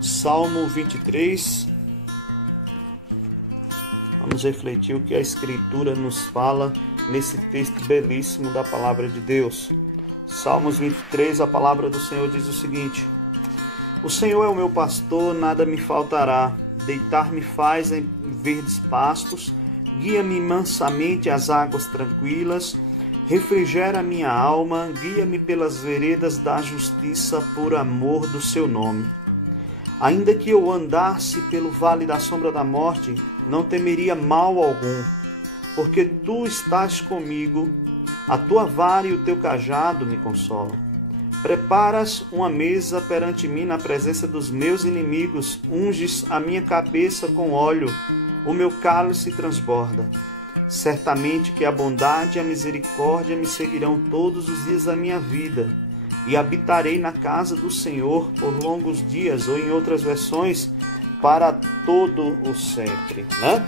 Salmo 23. Vamos refletir o que a Escritura nos fala nesse texto belíssimo da Palavra de Deus. Salmos 23, a palavra do Senhor diz o seguinte: O Senhor é o meu pastor, nada me faltará. Deitar-me faz em verdes pastos, guia-me mansamente às águas tranquilas, refrigera minha alma, guia-me pelas veredas da justiça por amor do seu nome. Ainda que eu andasse pelo vale da sombra da morte, não temeria mal algum, porque tu estás comigo, a tua vara e o teu cajado me consolam. Preparas uma mesa perante mim na presença dos meus inimigos, unges a minha cabeça com óleo, o meu cálice transborda. Certamente que a bondade e a misericórdia me seguirão todos os dias da minha vida, e habitarei na casa do Senhor por longos dias, ou em outras versões, para todo o sempre, né?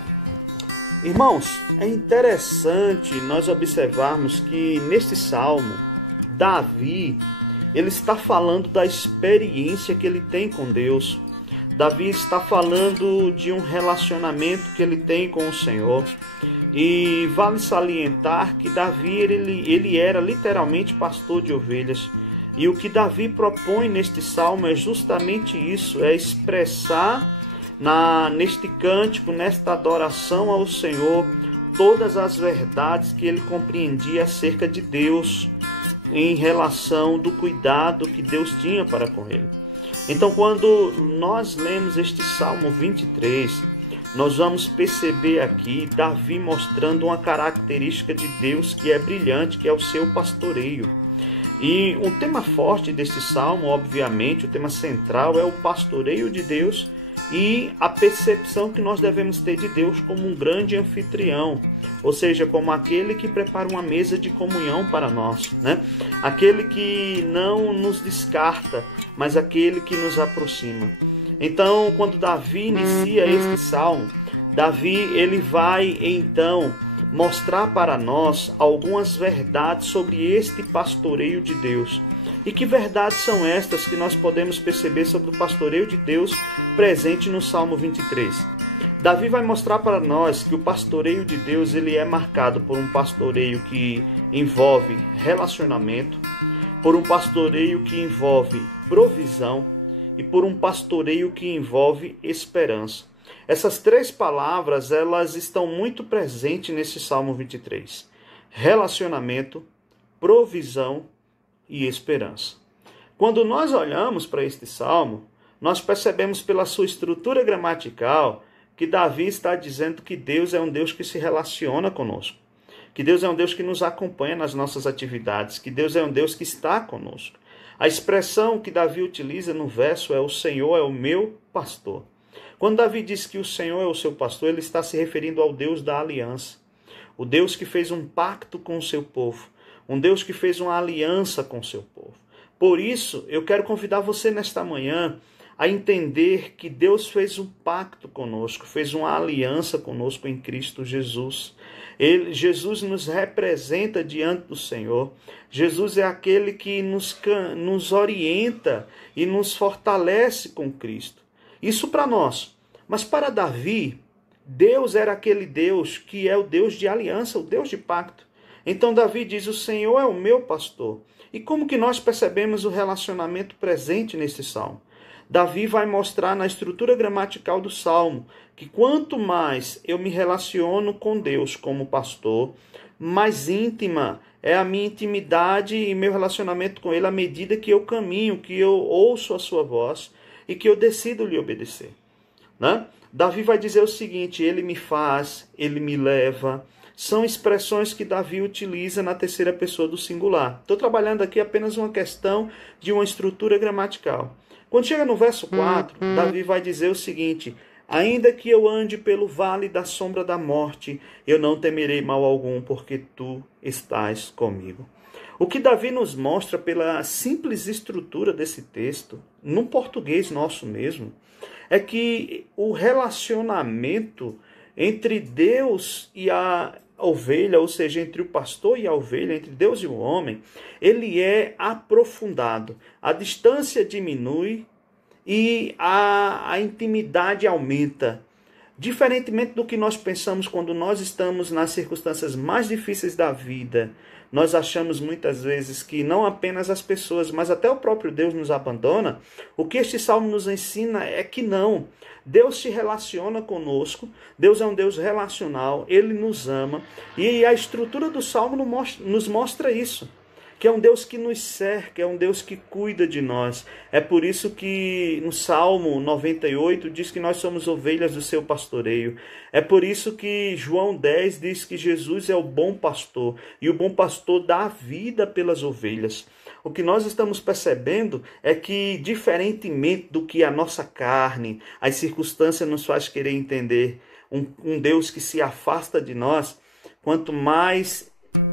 Irmãos, é interessante nós observarmos que neste salmo, Davi, ele está falando da experiência que ele tem com Deus. Davi está falando de um relacionamento que ele tem com o Senhor. E vale salientar que Davi ele era literalmente pastor de ovelhas. E o que Davi propõe neste salmo é justamente isso, é expressar neste cântico, nesta adoração ao Senhor, todas as verdades que ele compreendia acerca de Deus, em relação do cuidado que Deus tinha para com ele. Então, quando nós lemos este Salmo 23, nós vamos perceber aqui Davi mostrando uma característica de Deus que é brilhante, que é o seu pastoreio. E um tema forte deste salmo, obviamente, o tema central é o pastoreio de Deus e a percepção que nós devemos ter de Deus como um grande anfitrião, ou seja, como aquele que prepara uma mesa de comunhão para nós, né? Aquele que não nos descarta, mas aquele que nos aproxima. Então, quando Davi inicia este salmo, Davi ele vai então mostrar para nós algumas verdades sobre este pastoreio de Deus. E que verdades são estas que nós podemos perceber sobre o pastoreio de Deus presente no Salmo 23? Davi vai mostrar para nós que o pastoreio de Deus ele é marcado por um pastoreio que envolve relacionamento, por um pastoreio que envolve provisão e por um pastoreio que envolve esperança. Essas três palavras elas estão muito presentes nesse Salmo 23. Relacionamento, provisão e esperança. Quando nós olhamos para este salmo, nós percebemos pela sua estrutura gramatical que Davi está dizendo que Deus é um Deus que se relaciona conosco, que Deus é um Deus que nos acompanha nas nossas atividades, que Deus é um Deus que está conosco. A expressão que Davi utiliza no verso é: o Senhor é o meu pastor. Quando Davi diz que o Senhor é o seu pastor, ele está se referindo ao Deus da aliança, o Deus que fez um pacto com o seu povo, um Deus que fez uma aliança com o seu povo. Por isso, eu quero convidar você nesta manhã a entender que Deus fez um pacto conosco, fez uma aliança conosco em Cristo Jesus. Jesus nos representa diante do Senhor. Jesus é aquele que nos orienta e nos fortalece com Cristo. Isso para nós. Mas para Davi, Deus era aquele Deus que é o Deus de aliança, o Deus de pacto. Então Davi diz: o Senhor é o meu pastor. E como que nós percebemos o relacionamento presente nesse salmo? Davi vai mostrar na estrutura gramatical do salmo que quanto mais eu me relaciono com Deus como pastor, mais íntima é a minha intimidade e meu relacionamento com Ele à medida que eu caminho, que eu ouço a sua voz e que eu decido lhe obedecer, né? Davi vai dizer o seguinte: Ele me faz, Ele me leva. São expressões que Davi utiliza na terceira pessoa do singular. Estou trabalhando aqui apenas uma questão de uma estrutura gramatical. Quando chega no verso 4, Davi vai dizer o seguinte: ainda que eu ande pelo vale da sombra da morte, eu não temerei mal algum, porque tu estás comigo. O que Davi nos mostra pela simples estrutura desse texto, no português nosso mesmo, é que o relacionamento entre Deus e a ovelha, ou seja, entre o pastor e a ovelha, entre Deus e o homem, ele é aprofundado. A distância diminui e a intimidade aumenta. Diferentemente do que nós pensamos quando nós estamos nas circunstâncias mais difíceis da vida, nós achamos muitas vezes que não apenas as pessoas, mas até o próprio Deus nos abandona. O que este salmo nos ensina é que não. Deus se relaciona conosco, Deus é um Deus relacional, Ele nos ama, e a estrutura do salmo nos mostra isso. Que é um Deus que nos cerca, é um Deus que cuida de nós. É por isso que no Salmo 98 diz que nós somos ovelhas do seu pastoreio. É por isso que João 10 diz que Jesus é o bom pastor, e o bom pastor dá a vida pelas ovelhas. O que nós estamos percebendo é que, diferentemente do que a nossa carne, as circunstâncias nos faz querer entender, um Deus que se afasta de nós, quanto mais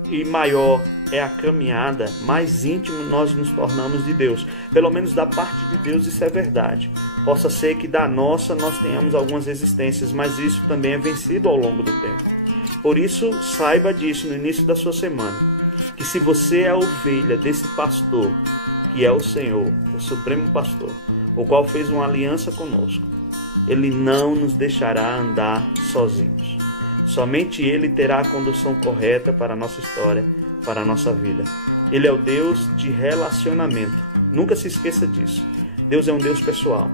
e maior é a caminhada, mais íntimo nós nos tornamos de Deus. Pelo menos da parte de Deus isso é verdade. Possa ser que da nossa nós tenhamos algumas resistências, mas isso também é vencido ao longo do tempo. Por isso, saiba disso no início da sua semana, que se você é a ovelha desse pastor, que é o Senhor, o Supremo Pastor, o qual fez uma aliança conosco, Ele não nos deixará andar sozinhos. Somente Ele terá a condução correta para a nossa história, para a nossa vida. Ele é o Deus de relacionamento. Nunca se esqueça disso. Deus é um Deus pessoal.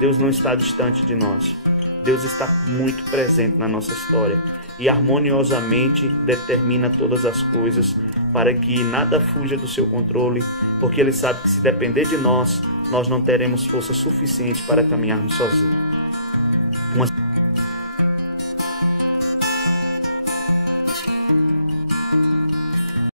Deus não está distante de nós. Deus está muito presente na nossa história e harmoniosamente determina todas as coisas para que nada fuja do seu controle, porque Ele sabe que se depender de nós, nós não teremos força suficiente para caminharmos sozinhos.